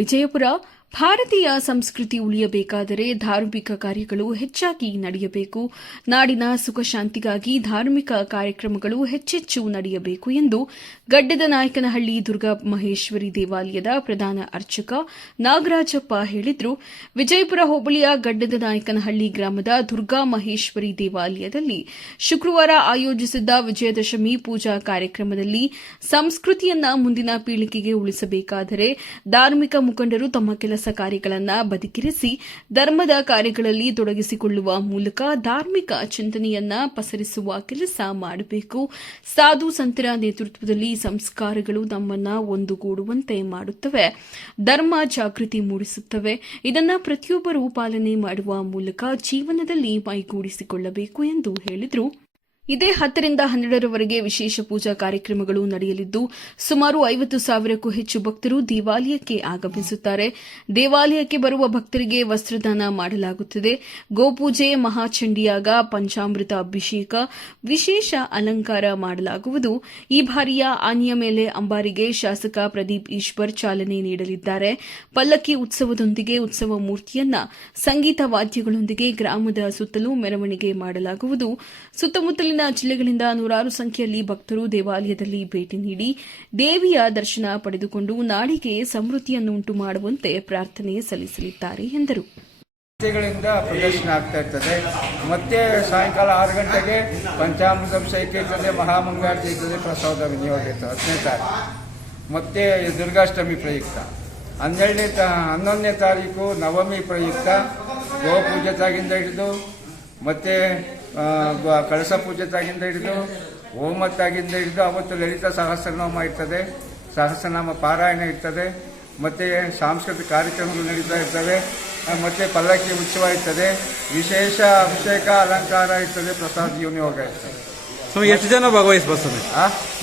ವಿಜಯಪುರ ಭಾರತೀಯ ಸಂಸ್ಕೃತಿ ಉಳಿಯಬೇಕಾದರೆ ಧಾರ್ಮಿಕ ಕಾರ್ಯಗಳು ಹೆಚ್ಚಾಗಿ ನಡೆಯಬೇಕು. ನಾಡಿನ ಸುಖ ಶಾಂತಿಗಾಗಿ ಧಾರ್ಮಿಕ ಕಾರ್ಯಕ್ರಮಗಳು ಹೆಚ್ಚೆಚ್ಚು ನಡೆಯಬೇಕು ಎಂದು ಗಡ್ಡದ ನಾಯಕನಹಳ್ಳಿ ದುರ್ಗಾ ಮಹೇಶ್ವರಿ ದೇವಾಲಯದ ಪ್ರಧಾನ ಅರ್ಚಕ ನಾಗರಾಜಪ್ಪ ಹೇಳಿದ್ರು. ವಿಜಯಪುರ ಹೋಬಳಿಯ ಗಡ್ಡದ ನಾಯಕನಹಳ್ಳಿ ಗ್ರಾಮದ ದುರ್ಗಾ ಮಹೇಶ್ವರಿ ದೇವಾಲಯದಲ್ಲಿ ಶುಕ್ರವಾರ ಆಯೋಜಿಸಿದ್ದ ವಿಜಯದಶಮಿ ಪೂಜಾ ಕಾರ್ಯಕ್ರಮದಲ್ಲಿ ಸಂಸ್ಕೃತಿಯನ್ನ ಮುಂದಿನ ಪೀಳಿಗೆಗೆ ಉಳಿಸಬೇಕಾದರೆ ಧಾರ್ಮಿಕ ಮುಖಂಡರು ತಮ್ಮ ಕೆಲಸ ಕಾರ್ಯಗಳನ್ನು ಬದುಕಿರಿಸಿ ಧರ್ಮದ ಕಾರ್ಯಗಳಲ್ಲಿ ತೊಡಗಿಸಿಕೊಳ್ಳುವ ಮೂಲಕ ಧಾರ್ಮಿಕ ಚಿಂತನೆಯನ್ನ ಪಸರಿಸುವ ಕೆಲಸ ಮಾಡಬೇಕು. ಸಾಧು ಸಂತರ ನೇತೃತ್ವದಲ್ಲಿ ಸಂಸ್ಕಾರಗಳು ನಮ್ಮನ್ನ ಒಂದುಗೂಡುವಂತೆ ಮಾಡುತ್ತವೆ. ಧರ್ಮ ಜಾಗೃತಿ ಮೂಡಿಸುತ್ತವೆ. ಇದನ್ನ ಪ್ರತಿಯೊಬ್ಬರು ಪಾಲನೆ ಮಾಡುವ ಮೂಲಕ ಜೀವನದಲ್ಲಿ ಮೈಗೂಡಿಸಿಕೊಳ್ಳಬೇಕು ಎಂದು ಹೇಳಿದರು. ಇದೇ ಹತ್ತರಿಂದ ಹನ್ನೆರಡರವರೆಗೆ ವಿಶೇಷ ಪೂಜಾ ಕಾರ್ಯಕ್ರಮಗಳು ನಡೆಯಲಿದ್ದು, ಸುಮಾರು ಐವತ್ತು ಸಾವಿರಕ್ಕೂ ಹೆಚ್ಚು ಭಕ್ತರು ದೇವಾಲಯಕ್ಕೆ ಆಗಮಿಸುತ್ತಾರೆ. ದೇವಾಲಯಕ್ಕೆ ಬರುವ ಭಕ್ತರಿಗೆ ವಸ್ತ್ರದಾನ ಮಾಡಲಾಗುತ್ತದೆ. ಗೋಪೂಜೆ, ಮಹಾಚಂಡಿಯಾಗ ಪಂಚಾಮೃತ ಅಭಿಷೇಕ, ವಿಶೇಷ ಅಲಂಕಾರ ಮಾಡಲಾಗುವುದು. ಈ ಬಾರಿಯ ಆನೆಯ ಮೇಲೆ ಅಂಬಾರಿಗೆ ಶಾಸಕ ಪ್ರದೀಪ್ ಈಶ್ವರ್ ಚಾಲನೆ ನೀಡಲಿದ್ದಾರೆ. ಪಲ್ಲಕ್ಕಿ ಉತ್ಸವದೊಂದಿಗೆ ಉತ್ಸವ ಮೂರ್ತಿಯನ್ನ ಸಂಗೀತ ವಾದ್ಯಗಳೊಂದಿಗೆ ಗ್ರಾಮದ ಸುತ್ತಲೂ ಮೆರವಣಿಗೆ ಮಾಡಲಾಗುವುದು. ಸುತ್ತಮುತ್ತಲಿನ ಜಿಲ್ಲೆಗಳಿಂದ ನೂರಾರು ಸಂಖ್ಯೆಯಲ್ಲಿ ಭಕ್ತರು ದೇವಾಲಯದಲ್ಲಿ ಭೇಟಿ ನೀಡಿ ದೇವಿಯ ದರ್ಶನ ಪಡೆದುಕೊಂಡು ನಾಡಿಗೆ ಸಮೃದ್ಧಿಯನ್ನುಂಟು ಮಾಡುವಂತೆ ಪ್ರಾರ್ಥನೆ ಸಲ್ಲಿಸಲಿದ್ದಾರೆ ಎಂದರು. ಪ್ರದರ್ಶನ ಆಗ್ತಾ ಇರ್ತದೆ. ಮತ್ತೆ ಸಾಯಂಕಾಲ ಆರು ಗಂಟೆಗೆ ಪಂಚಾಮೃತ ಸಹಿತ ಇರ್ತದೆ ಮಹಾಮಂಗಾರತಿ ಇರ್ತದೆ, ಪ್ರಸಾದ ವಿನಿಯೋಗ ಇರ್ತದೆ ಹತ್ತನೇ ತಾರೀಕು. ಮತ್ತೆ ದುರ್ಗಾಷ್ಟಮಿ ಪ್ರಯುಕ್ತ. ಹನ್ನೆರಡನೇ ತಾ ಹನ್ನೊಂದನೇ ತಾರೀಕು ನವಮಿ ಪ್ರಯುಕ್ತ. ಗೋಪೂಜೆ ತಾಗಿಂದ ಹಿಡಿದು ಮತ್ತೆ ಕಳಸ ಪೂಜೆ ತಾಗಿಂದ ಹಿಡಿದು ಹೋಮತ್ತಾಗಿಂದ ಹಿಡಿದು ಅವತ್ತು ಲಲಿತ ಸಹಸ್ರನಾಮ ಇರ್ತದೆ. ಸಹಸ್ರನಾಮ ಪಾರಾಯಣ ಇರ್ತದೆ. ಮತ್ತು ಸಾಂಸ್ಕೃತಿಕ ಕಾರ್ಯಕ್ರಮಗಳು ನಡೀತಾ ಇರ್ತವೆ. ಮತ್ತೆ ಪಲ್ಲಕ್ಕಿ ಉತ್ಸವ ಇರ್ತದೆ. ವಿಶೇಷ ಅಭಿಷೇಕ ಅಲಂಕಾರ ಇರ್ತದೆ ಪ್ರಸಾದ ಯೋಗ ಇರ್ತದೆ. ಎಷ್ಟು ಜನ ಭಾಗವಹಿಸ್ಬೋದು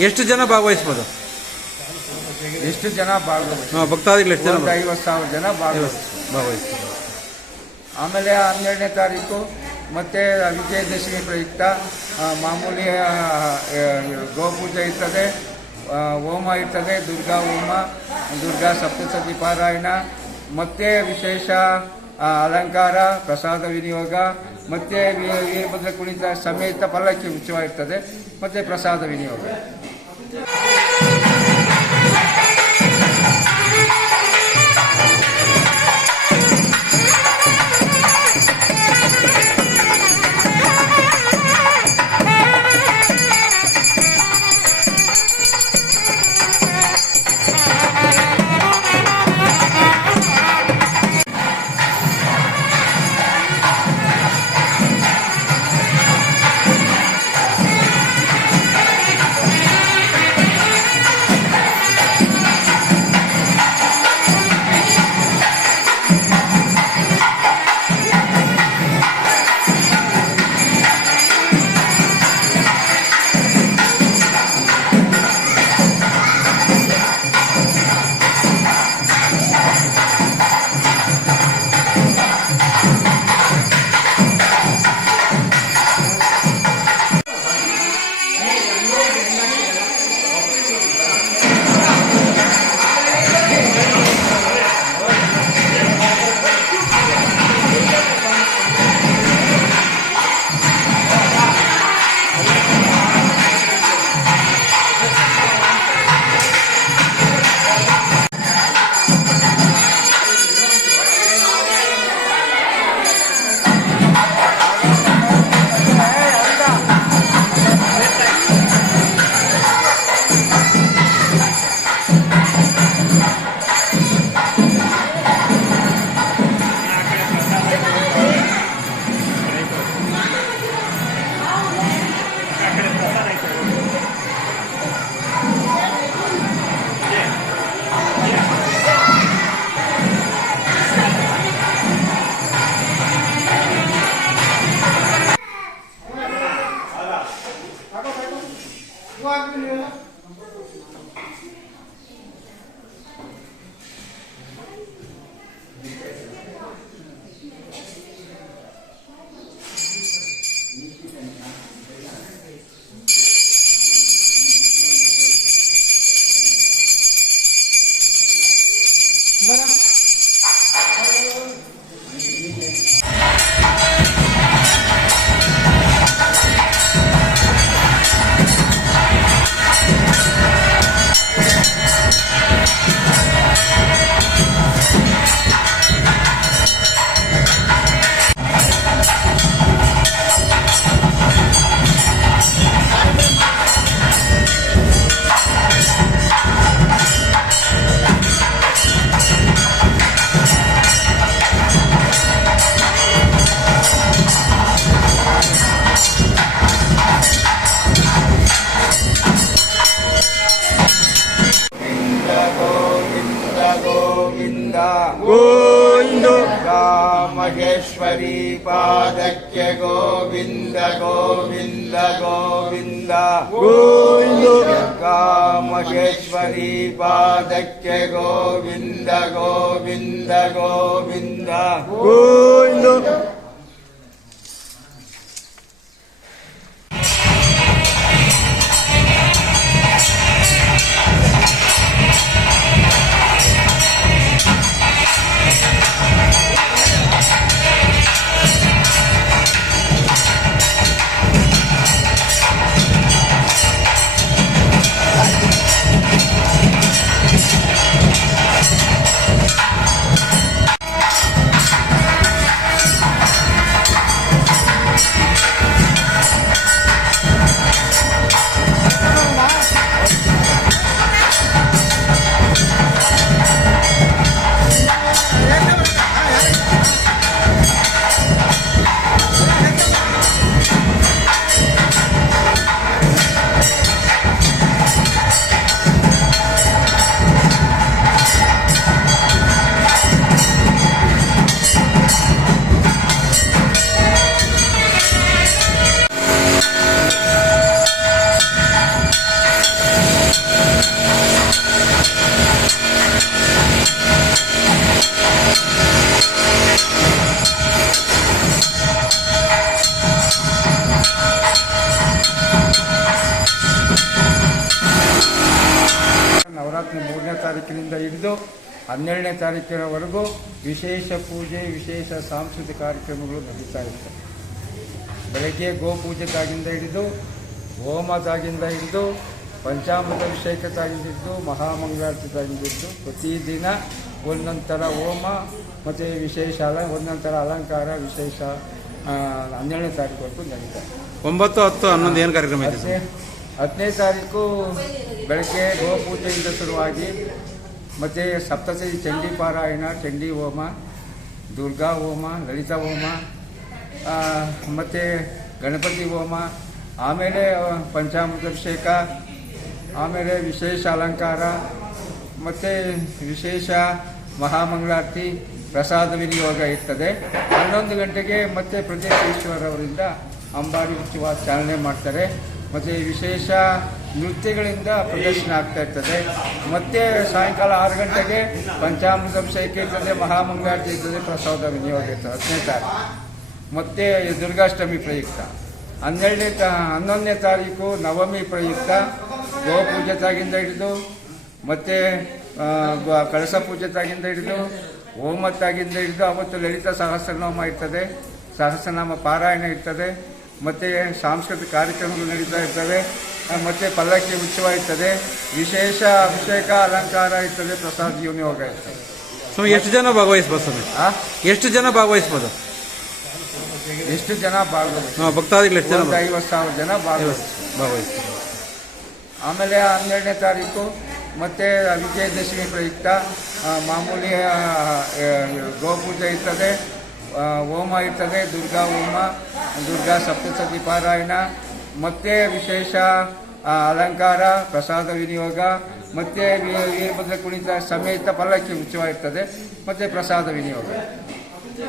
ಎಷ್ಟು ಜನ ಭಾಗವಹಿಸ್ಬೋದು? ಎಷ್ಟು ಜನ ಭಾಗವಹಿಸ್ತಾರೆ ಭಕ್ತಾದಿಗಳು ಎಷ್ಟು ಜನ ಐವತ್ತು ಸಾವಿರ ಜನ ಭಾಗವಹಿಸ್ತಾರೆ ಭಾಗವಹಿಸ್ತಾರೆ ಆಮೇಲೆ ಹನ್ನೆರಡನೇ ತಾರೀಕು ಮತ್ತೆ ವಿಜಯದಶಮಿ ಪ್ರಯುಕ್ತ ಮಾಮೂಲಿ ಗೋಪೂಜೆ ಇರ್ತದೆ ಹೋಮ ಇರ್ತದೆ, ದುರ್ಗಾ ಹೋಮ, ದುರ್ಗಾ ಸಪ್ತಸತಿ ಪಾರಾಯಣ, ಮತ್ತೆ ವಿಶೇಷ ಅಲಂಕಾರ, ಪ್ರಸಾದ ವಿನಿಯೋಗ, ಮತ್ತು ವೀರಭದ್ರ ಕುಣಿತ ಸಮೇತ ಪಲ್ಲಕ್ಕಿ ಉತ್ಸವ ಇರ್ತದೆ, ಮತ್ತೆ ಪ್ರಸಾದ ವಿನಿಯೋಗ. ಮಹೇಶ್ವರಿ ಪಾದಕ್ಕೆ ಗೋವಿಂದ ಗೋವಿಂದ ಗೋವಿಂದ ದುರ್ಗಾ ಮಹೇಶ್ವರಿ ಪಾದಕ್ಕೆ ಗೋವಿಂದ ಗೋವಿಂದ ಗೋವಿಂದ ನವರಾತ್ರಿ ಹಿಡಿದು ಹನ್ನೆರಡನೇ ತಾರೀಕಿನವರೆಗೂ ವಿಶೇಷ ಪೂಜೆ ವಿಶೇಷ ಸಾಂಸ್ಕೃತಿಕ ಕಾರ್ಯಕ್ರಮಗಳು ನಡೀತಾ ಇರ್ತವೆ ಬೆಳಗ್ಗೆ ಗೋಪೂಜೆದಾಗಿಂದ ಹಿಡಿದು ಹೋಮದಾಗಿಂದ ಹಿಡಿದು ಪಂಚಾಮೃತ ಅಭಿಷೇಕದಾಗಿದ್ದು ಮಹಾಮಂಗಳಾರತಿದಾಗಿದ್ದು ಪ್ರತಿದಿನ ಒಂದೊಂದು ಥರ ಹೋಮ ಮತ್ತು ವಿಶೇಷ ಅಲ ಒಂದೊಂದು ಥರ ಅಲಂಕಾರ ವಿಶೇಷ ಹನ್ನೆರಡನೇ ತಾರೀಕುವರೆಗೂ ನಡೀತಾ ಒಂಬತ್ತು ಹತ್ತು ಹನ್ನೊಂದು ಏನು ಕಾರ್ಯಕ್ರಮ ಇದೆ? ಹತ್ತನೇ ತಾರೀಕು ಬೆಳಗ್ಗೆ ಗೋಪೂಜೆಯಿಂದ ಶುರುವಾಗಿ ಮತ್ತು ಸಪ್ತಶತಿ ಚಂಡಿ ಪಾರಾಯಣ ಚಂಡಿ ಹೋಮ ದುರ್ಗಾ ಹೋಮ ಲಲಿತ ಹೋಮ ಮತ್ತು ಗಣಪತಿ ಹೋಮ ಆಮೇಲೆ ಪಂಚಾಮೃತ ಪಂಚಾಮೃತಾಭಿಷೇಕ, ಆಮೇಲೆ ವಿಶೇಷ ಅಲಂಕಾರ, ಮತ್ತು ವಿಶೇಷ ಮಹಾಮಂಗಳಾರತಿ, ಪ್ರಸಾದ ವಿನಿಯೋಗ ಇರ್ತದೆ. ಹನ್ನೊಂದು ಗಂಟೆಗೆ ಮತ್ತೆ ಅವರಿಂದ ಅಂಬಾರಿ ಉತ್ಸವ ಚಾಲನೆ ಮಾಡ್ತಾರೆ. ಮತ್ತು ವಿಶೇಷ ನೃತ್ಯಗಳಿಂದ ಪ್ರದರ್ಶನ ಆಗ್ತಾ ಇರ್ತದೆ. ಮತ್ತೆ ಸಾಯಂಕಾಲ ಆರು ಗಂಟೆಗೆ ಪಂಚಾಮೃತ ಅಭಿಷೇಕ ಇರ್ತದೆ ಮಹಾಮಂಗಳಾರತಿ ಇರ್ತದೆ. ಪ್ರಸಾದ ವಿನಿಯೋಗ ಇರ್ತದೆ. ಹತ್ತನೇ ತಾರೀಕು. ಮತ್ತೆ ದುರ್ಗಾಷ್ಟಮಿ ಪ್ರಯುಕ್ತ. ಹನ್ನೆರಡನೇ ತಾ, ಹನ್ನೊಂದನೇ ತಾರೀಕು ನವಮಿ ಪ್ರಯುಕ್ತ. ಗೋಪೂಜೆ ತಾಗಿಂದ ಹಿಡಿದು, ಮತ್ತು ಕಳಸ ಪೂಜೆ ತಾಗಿಂದ ಹಿಡಿದು ಓಮತ್ತಾಗಿಂದ ಹಿಡಿದು, ಅವತ್ತು ಲಲಿತ ಸಹಸ್ರನಾಮ ಇರ್ತದೆ. ಸಹಸ್ರನಾಮ ಪಾರಾಯಣ ಇರ್ತದೆ. ಮತ್ತು ಸಾಂಸ್ಕೃತಿಕ ಕಾರ್ಯಕ್ರಮಗಳು ನಡೀತಾ ಇರ್ತವೆ. ಮತ್ತೆ ಪಲ್ಲಕ್ಕಿ ಉತ್ಸವ ಇರ್ತದೆ ವಿಶೇಷ ಅಭಿಷೇಕ ಅಲಂಕಾರ ಇರ್ತದೆ ಪ್ರಸಾದ ಯೋಗ ಇರ್ತದೆ. ಸ್ವಾಮಿ ಎಷ್ಟು ಜನ ಭಾಗವಹಿಸ್ಬೋದು ಸ್ವಾಮಿ? ಆ? ಎಷ್ಟು ಜನ ಭಾಗವಹಿಸ್ಬೋದು? ಎಷ್ಟು ಜನ ಭಾಗವಹಿಸ್ತಾರೆ ಭಕ್ತಾದಿಗಳು ಎಷ್ಟು ಜನ ಒಂದು ಐವತ್ತು ಸಾವಿರ ಜನ ಭಾಗವಹಿಸ್ತಾರೆ ಭಾಗವಹಿಸ್ತಾರೆ ಆಮೇಲೆ ಹನ್ನೆರಡನೇ ತಾರೀಕು ಮತ್ತೆ ವಿಜಯದಶಮಿ ಪ್ರಯುಕ್ತ ಆ, ಮಾಮೂಲಿ ಆ, ಆ, ಗೋಪೂಜೆ ಇರ್ತದೆ ಆ, ಹೋಮ ಇರ್ತದೆ ದುರ್ಗಾ ಹೋಮ ದುರ್ಗಾ ಸಪ್ತಸತಿ ಪಾರಾಯಣ ಮತ್ತೆ ವಿಶೇಷ ಅಲಂಕಾರ, ಪ್ರಸಾದ ವಿನಿಯೋಗ, ಮತ್ತೆ ವೀರಭದ್ರ ಕುಣಿತ ಸಮೇತ ಪಲ್ಲಕ್ಕಿ ಉತ್ಸವ ಇರ್ತದೆ, ಮತ್ತೆ ಪ್ರಸಾದ ವಿನಿಯೋಗ.